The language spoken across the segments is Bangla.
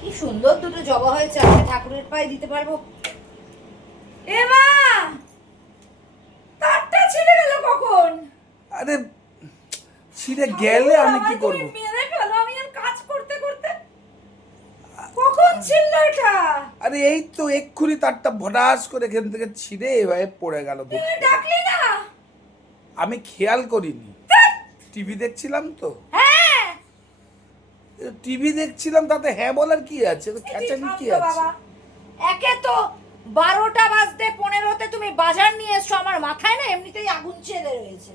কি সুন্দর দুটো জবা হয়েছে আজকে ঠাকুরের পায়ে দিতে পারব? এ মা! তারটা ছিঁড়ে গেল কখন? আরে ছিঁড়ে গেলে আমি কি করব? মেরে ফেলো আমি আর কাজ করতে করতে কখন ছিল এটা? আরে এই তো এক্ষুনি তারটা ভটাস করে এখান থেকে ছিঁড়ে এভাবে পড়ে গেল তুমি ডাকলি না? আমি খেয়াল করিনি। টিভি দেখছিলাম তো। হ্যাঁ টিভি দেখছিলাম তাতে হ্যাঁ বলার কি আছে? খেঁচানি কি আছে? একে তো বারোটা বাজতে পনেরোতে তুমি বাজার নিয়ে এসছো আমার মাথায় না এমনিতেই আগুন ছেড়ে রয়েছে।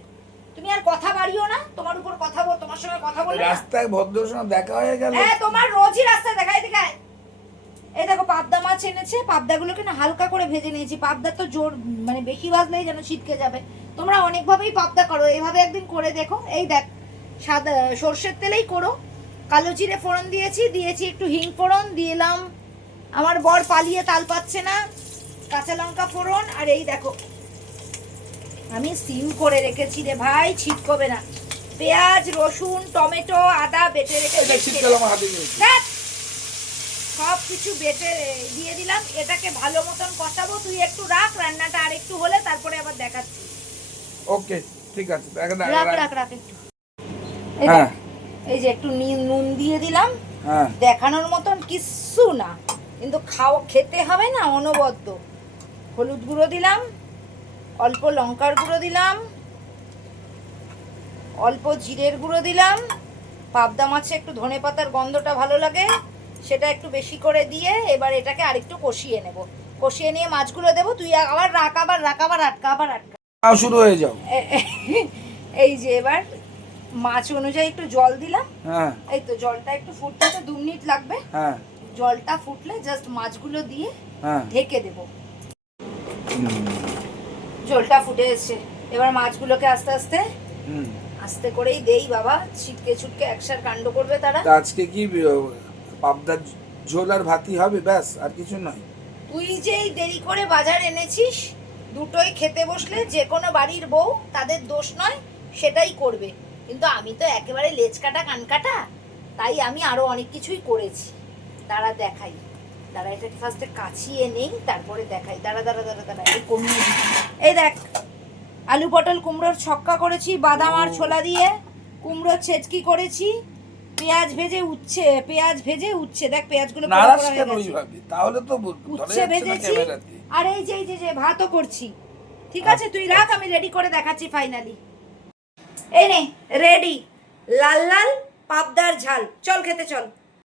তুমি আর কথা বাড়িও না তোমার উপর কথা বল তোমার সঙ্গে কথা বলে। রাস্তায় ভদ্রের সঙ্গে দেখা হয়ে গেল। হ্যাঁ তোমার রোজই রাস্তায় দেখাই দেখায়। এই দেখো পাবদা মাছ এনেছে পাবদাগুলোকে না হালকা করে ভেজে নিয়েছি। পাবদা তো জোর মানে বেশি ভাজলেই যেন ছিটকে যাবে। তোমরা অনেকভাবেই পাবদা করো এইভাবে একদিন করে দেখো। এই দেখ সাদা সর্ষের তেলেই করো। কালো জিরে ফোড়ন দিয়েছি দিয়েছি একটু হিং ফোড়ন দিলাম আমার বর পালিয়ে তাল পাচ্ছে না। কাঁচা লঙ্কা ফোড়ন আর এই দেখো। আমি সিম করে রেখেছি রে ভাই ছিটকবে না। পেঁয়াজ রসুন টমেটো আদা বেটে রেখেছি সব কিছু বেটে দিয়ে দিলাম। এটাকে ভালো মতন কষাবো। তুই একটু রাখ রান্নাটা আর একটু হলে তারপরে আবার দেখাচ্ছি। ওকে ঠিক আছে। রাখ রাখ রাখ। একটু। হ্যাঁ। এই যে একটু নুন দিয়ে দিলাম। হ্যাঁ। দেখানোর মতন কিচ্ছু না। কিন্তু খাও খেতে হবে না অনবদ্য। হলুদ গুঁড়ো দিলাম অল্প লঙ্কার গুঁড়ো দিলাম অল্প জিরের গুঁড়ো দিলাম। পাবদা মাছে একটু ধনে পাতার গন্ধটা ভালো লাগে সেটা একটু বেশি করে দিয়ে এবার এটাকে আরেকটু কষিয়ে নেব। কষিয়ে নিয়ে মাছগুলো দেবো তুই আবার রাখ আবার রাখ আবার আটকা আবার আটকা। শুরু হয়ে যাও। এই যে এবার মাছ অনুযায়ী একটু জল দিলাম। হ্যাঁ। এই তো জলটা একটু ফুটতে তো দু মিনিট লাগবে। হ্যাঁ। জলটা ফুটলে জাস্ট মাছগুলো দিয়ে হ্যাঁ। ঢেকে দেব। জলটা ফুটে এসছে। এবার মাছগুলোকে আস্তে আস্তে আস্তে করেই দেই বাবা। ছিটকে ছুটকে একসার কাণ্ড করবে তারা। আজকে কি পাবদার ঝোল আর ভাতি হবে? ব্যাস আর কিছু নয়? তুই যেই দেরি করে বাজার এনেছিস দুটোই খেতে বসলে যে কোনো বাড়ির বউ তাদের দোষ নয় সেটাই করবে। কিন্তু আমি তো একেবারে লেজ কাটা কান কাটা তাই আমি আরও অনেক কিছুই করেছি। দাঁড়া দেখাই। দাঁড়া এটাকে ফার্স্টে কাছিয়ে নেই তারপরে দেখাই। দাঁড়া দাঁড়া দাঁড়া দাঁড়া এই কমিয়ে এই দেখ আলু পটল কুমড়োর ছক্কা করেছি বাদাম আর ছোলা দিয়ে। কুমড়োর ছেচকি করেছি পেঁয়াজ ভেজে উচ্ছে পেঁয়াজ ভেজে উচ্ছে। দেখ পেঁয়াজগুলো তাহলে তো উচ্ছে ভেজেছি। আর এই যে এই যে যে ভাতও করছি। ঠিক আছে তুই রাখ আমি রেডি করে দেখাচ্ছি ফাইনালি এই নে রেডি লাল লাল পাবদার ঝাল। চল খেতে চল।